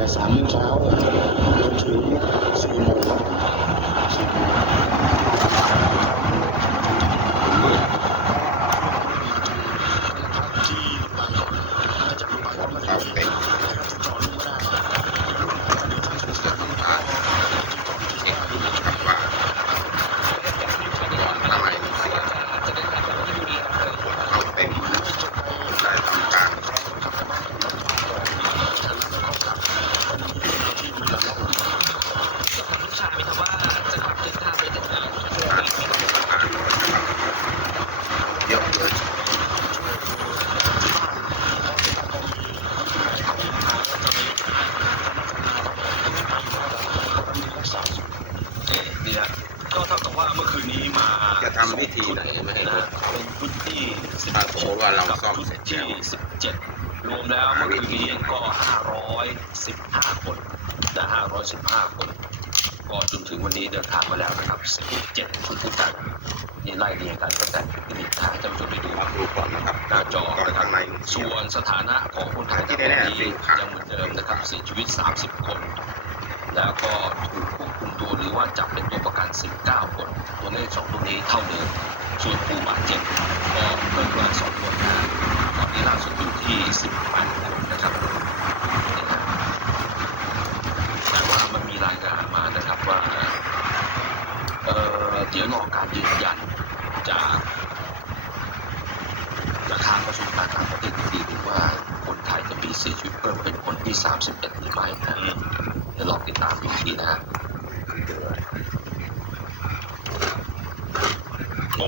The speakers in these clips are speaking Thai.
แต่สามโมงเช้าจนถึงสี่โมงสี่โมงที่บางกอกน่าจะมีบางกอก เข้าเต็ม จอดไม่ได้อันนี้ท่านสงสัยต้องการที่จอดที่ เช็ค ว่า ดูครับว่าย้อนอะไรเสียกดเข้าเต็มได้ทำการ ชาไหมครับว่าจะขับเดินทางไปถึงไหน อ่านอ่านเยอะเลย เนี่ยก็เท่ากับว่าเมื่อคืนนี้มา จะทำพิธีไหนไม่ให้ นะ รู้ เป็นชุด ที่สิบถ้าสมมติว่าเราซ่อมเสร็จที่แล้วสิบเจ็ดรวมแล้วเมื่อคืนนี้ก็ห้าร้อยสิบห้าคนนะห้าร้อยสิบห้าคนก็จนถึงวันนี้เดินทางมาแล้วนะครับสิบเจ็ดชุดด้วยกันนี่ไล่เรียงกันตั้งแต่ที่นี่ทางท่านผู้ชมได้ดูรับดูก่อนนะครับหน้าจอนะครับข้างในส่วนสถานะของคนไทยที่แน่นี้ยังเหมือนเดิมนะครับเสียชีวิต 30 คน แล้วก็ถูกควบคุมตัวหรือว่าจับเป็นตัวประกัน 19 คน ตัวเลขสองตัวนี้เท่าเดิม ส่วนผู้บาดเจ็บก็เพิ่มมาสองคนนะตอนนี้ล่าสุดอยู่ที่18คนนะครับแต่ว่ามันมีรายงานมานะครับว่าเออเดี๋ยวรอการยืนยันจากจากทางกระทรวงการต่างประเทศอีหรือว่าคนไทยจะมีเสียชีวิตเพิ่มเป็นคนที่31หรือไม่นะเดี๋ยวลองติดตามดูอีกทีนะ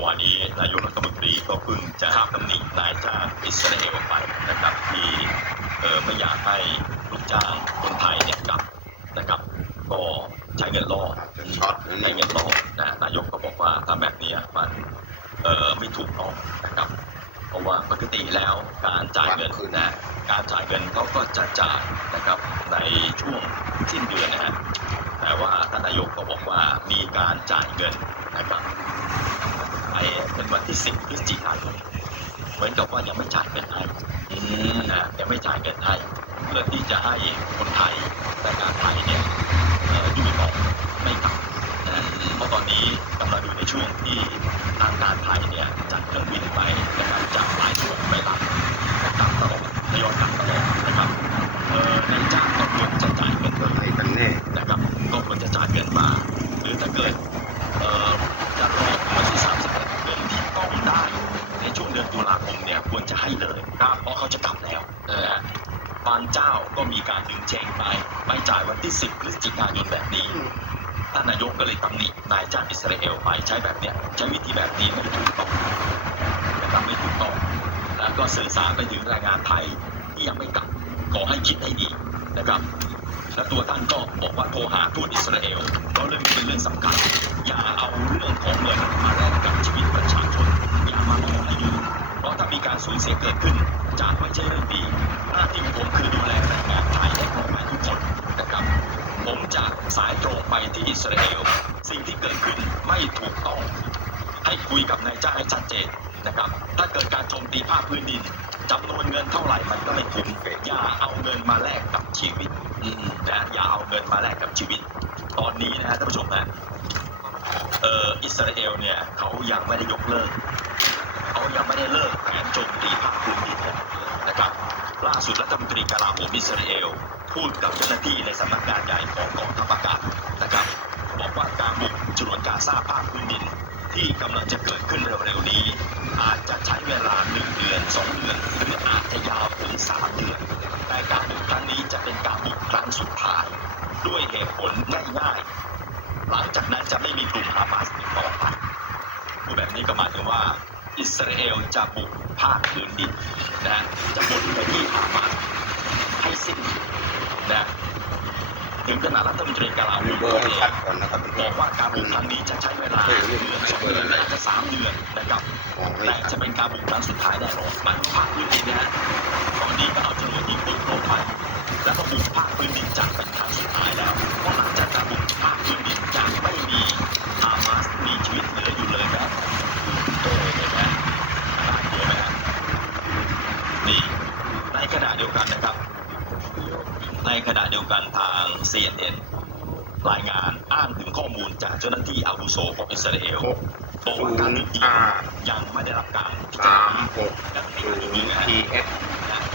ฮะเมื่อวานนี้นายกรัฐมนตรีก็เพิ่งจะตำหนินายจ้างอิสราเอลไปนะครับที่เออไม่อยากให้ลูกจ้างคนไทยเนี่ยกลับนะครับ ก็ใช้เงินล่อใช้เงินล่อนะนายกก็บอกว่าถ้าแบบนี้มันเออไม่ถูกต้องนะครับเพราะว่าปกติแล้วการจ่ายเงินนะการจ่ายเงินเขาก็จะจ่ายนะครับในช่วงสิ้นเดือนนะฮะแต่ว่าท่านนายกก็บอกว่ามีการจ่ายเงินนะครับ ไอ้เป็นวันที่10พฤศจิกายนเหมือนกับว่ายังไม่จ่ายเงินให้นะยังไม่จ่ายเงินให้เพื่อที่จะให้คนไทยแรงงานไทยเนี่ยเอ่ออยู่ต่อไม่กลับนะเพราะตอนนี้กำลังอยู่ในช่วงที่ทางการไทยเนี่ยจัดเครื่องบินไปนะครับจากหลายส่วนไปรับนะครับตลอดทยอยกลับตลอด บางเจ้าก็มีการดึงเชงไปไม่จ่ายวันที่ 10พฤศจิกายนแบบนี้ท่านนายกก็เลยตำหนินายจ้างอิสราเอลไปใช้แบบเนี้ยใช้วิธีแบบนี้ไม่ถูกต้องนะครับไม่ถูกต้องแล้วก็สื่อสารไปถึงแรงงานไทยที่ยังไม่กลับขอให้คิดให้ดีนะครับและตัวท่านก็บอกว่าโทรหาทูตอิสราเอลเพราะเรื่องนี้เป็นเรื่องสำคัญ อย่าเอาเรื่องของเงินมาแลกกับชีวิตประชาชนอย่ามาขอให้ยื มีการสูญเสียเกิดขึ้นจะไม่ใช่เรื่องดีหน้าที่ของผมคือดูแลแรงงานไทยให้ปลอดภัยทุกคนนะครับ ผมจะสายตรงไปที่อิสราเอล สิ่งที่เกิดขึ้นไม่ถูกต้อง ให้คุยกับนายจ้างให้ชัดเจนนะครับ ถ้าเกิดการโจมตีภาคพื้นดินจำนวนเงินเท่าไหร่มันก็ไม่คุ้มอย่าเอาเงินมาแลกกับชีวิตนะอย่าเอาเงินมาแลกกับชีวิต ตอนนี้นะฮะท่านผู้ชมนะเอออิสราเอลเนี่ยเขายังไม่ได้ยกเลิก ยังไม่ได้เลิกแผนโจมตีภาคพื้นดินนะครับ ล่าสุดรัฐมนตรีกลาโหมอิสราเอล พูดกับเจ้าหน้าที่ในสำนักงานใหญ่ของกองทัพอากาศนะครับ บอกว่าการบุกฉนวนกาซาภาคพื้นดิน ที่กำลังจะเกิดขึ้นเร็วๆนี้ อาจจะใช้เวลาหนึ่งเดือนสองเดือนหรืออาจจะยาวถึงสามเดือนแต่การบุกครั้งนี้จะเป็นการบุกครั้งสุดท้าย ด้วยเหตุผลง่ายๆหลังจากนั้นจะไม่มีกลุ่มฮามาสอีกต่อไปพูดแบบนี้ก็หมายถึงว่า อิสราเอลจะบุกภาคพื้นดินนะจะบุกไปที่ฮามาสให้สิ้นนะถึงขนาดรัฐมนตรีกลาโหมีมเบอร์ให้ชัดก่อนนะครับบอกว่าการบุกครั้งนี้จะใช้เวลาเดือนสองเดือนอาจจะสามเดือนนะครับมองไม่แต่ชัจะดเป็นการบุกครั้งสุดท้ายแน่นอนมันภาคพื้นดินนะฮะตอนนี้ก็เอาจรวดยิงปืนลงไปแล้วก็บุกภาคพื้นดินจะเป็นครั้งสุดท้ายแล้วเพราะหลังจากการบุกภาคพื้นดินจะไม่มีฮามาสมีชีวิตเหลืออยู่เลยครับโอ้เห็นไหมน่ากลัวไหมฮะนี่ในขณะเดียวกันนะครับ ใน ขณะเดียวกันทาง CNN รายงานอ้างถึงข้อมูลจากเจ้าหน้าที่อาวุโสของอิสราเอลหกบอกศูว่าการนหยุย์ดยิงห้ายังไม่ได้รับการพิจารสามณาหกและในศูขณะนนี้ย์นะฮะทีเอส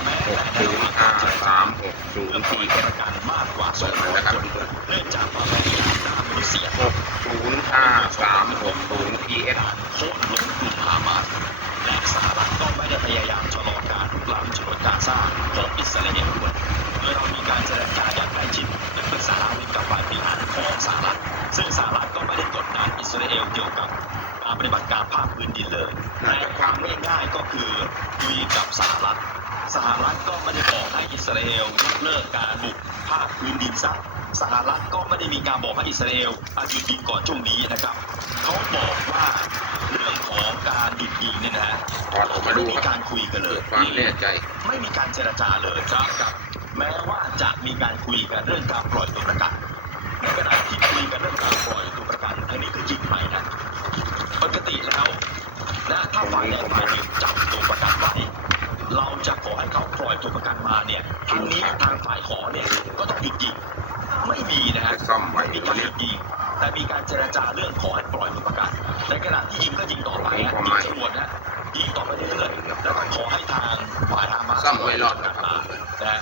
แม้หกแต่ศูนย์ห้าสามหกศูนเพื่อย์ปล่ทีอยเอตัวสประกันมากกว่าส่งมา200นะครับคนเพื่อนเนื่องจากความพยายามด้านมนุษยหธรรมกศูนย์ห้าสามหกศูนย์ทีเอสการโค่นล้มกลุ่มฮามาสและสหรัฐก็ไม่ได้พยายามชะลอการลุกล้ำฉนวนกาซาของอิสราเอลด้วย กับสหรัฐ สหรัฐก็ไม่ได้บอกให้อิสราเอลยกเลิกการบุกภาคพื้นดินซะสหรัฐก็ไม่ได้มีการบอกให้อิสราเอลอะหยุดยิงก่อนช่วงนี้นะครับเขาบอกว่าเรื่องของการหยุดยิงเนี่ยนะฮะถอดออกมาดูไม่มีครับการคุยกันเลยความแน่ใจ ไม่มีการเจรจาเลยครับครับ แม้ว่าจะมีการคุยกันเรื่องการปล่อยตัวประกันในขณะที่คุยกันเรื่องการปล่อยตัวประกันอันนี้ก็ยิงไปนะปกติแล้วนะถ้าฝ่ายใดฝ่ายหนึ่งจับตัวประกันไว้ เนี่ยทางนี้ทางฝ่ายขอเนี่ยก็ต้องหยุดยิงไม่มีนะฮะไปซ่อมไว้ไม่มีการหยุดยิงแต่มีการเจรจาเรื่องขอให้ปล่อยตัวประกันในขณะที่ยิงก็ยิงต่อไปนะยิงจรวดนะยิงต่อไปเรื่อยๆแล้วก็ขอให้ทางฝ่ายฮามาสซ่อมไม่รอดนะคมารับนะ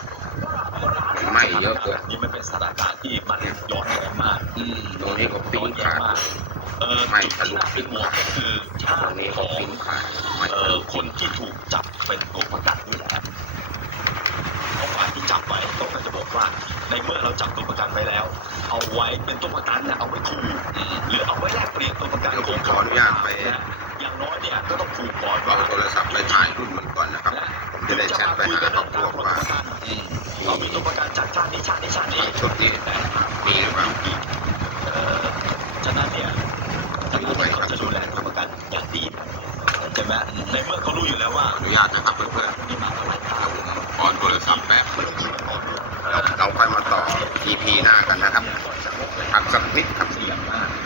มันไหม้เยอะเกินนี่มันเป็นสถานการณ์ที่มันย้อนแย้งมากอืมตรงนี้ก็ปิ้ย้องนแย้งขาดมากเออไหม้จุดทะลุที่น่าเป็นห่วงก็คือชาตรงตินี้ขก็องปิ้งขาดไม่เอ่ทะอลุคนที่ถูกจับเป็นตัวประกันนี่แหละเพราะฝ่ายที่จับไว้ต้องการจะบอก ว่าในเมื่อเราจับตัวประกันไว้แล้ว เอาไว้เป็นตัวประกันเนี่ยเอาไว้คู่อืมหรือเอาไว้แลกเปลี่ยนตัวประกันเดี๋ยวผมขออนุญาตไปนะอย่างน้อยเนี่ยก็ต้องคู่ก่อนเอาโทรศัพท์ไปถ่ายรุ่นมันก่อนนะครับผมจะได้แชทไปหาครอบครัวว่าอืมเรามีตัวประกันจากชาตินี้ชาตินี้ชาตินี้ชุดนี้แต่มีหรือเปล่าเอ่อฉะนั้นเนี่ยทางนี้เขาจะดูแลตัวประกันอย่างดีใช่ไหมในเมื่อเขารู้อยู่แล้วว่าขออนุญาตนะครับเพื่อนมีมาเท่าไหร่ค่าๆผมขอโทรศัพท์แป๊บ เราค่อยมาต่อ EP หน้ากันนะครับพักสักนิดครับ